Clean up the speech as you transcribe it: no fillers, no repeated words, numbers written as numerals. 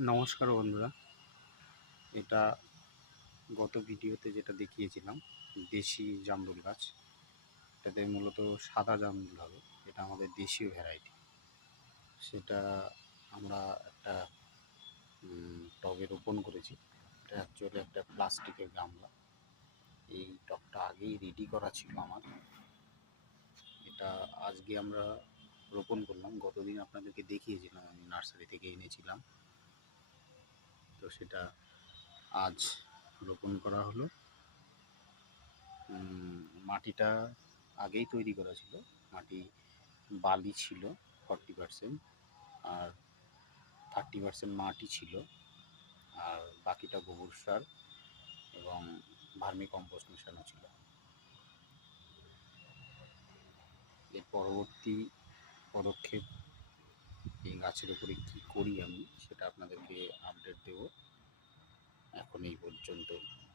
নমস্কার বন্ধুরা, এটা গত ভিডিওতে যেটা দেখিয়েছিলাম দেশি জামরুল গাছ। এটাতে মূলত সাদা জামরুল হবে, এটা আমাদের দেশীয় ভ্যারাইটি। সেটা আমরা একটা টবে রোপণ করেছি। এটা অ্যাকচুয়ালি একটা প্লাস্টিকের গামলা। এই টবটা আগেই রেডি করা ছিল আমার। এটা আজকে আমরা রোপণ করলাম। গতদিন আপনাদেরকে দেখিয়েছিলাম, আমি নার্সারি থেকে এনেছিলাম। তো সেটা আজ রোপণ করা হলো। মাটিটা আগেই তৈরি করা ছিল। মাটি বালি ছিল 40%, আর 30% মাটি ছিল, আর বাকিটা গোবর সার এবং ভার্মি কম্পোস্ট মেশানো ছিল। এর পরবর্তী পদক্ষেপ এই গাছের উপরে কী করি আমি সেটা আপনাদেরকে আপডেট দেব। এখন এই পর্যন্তই।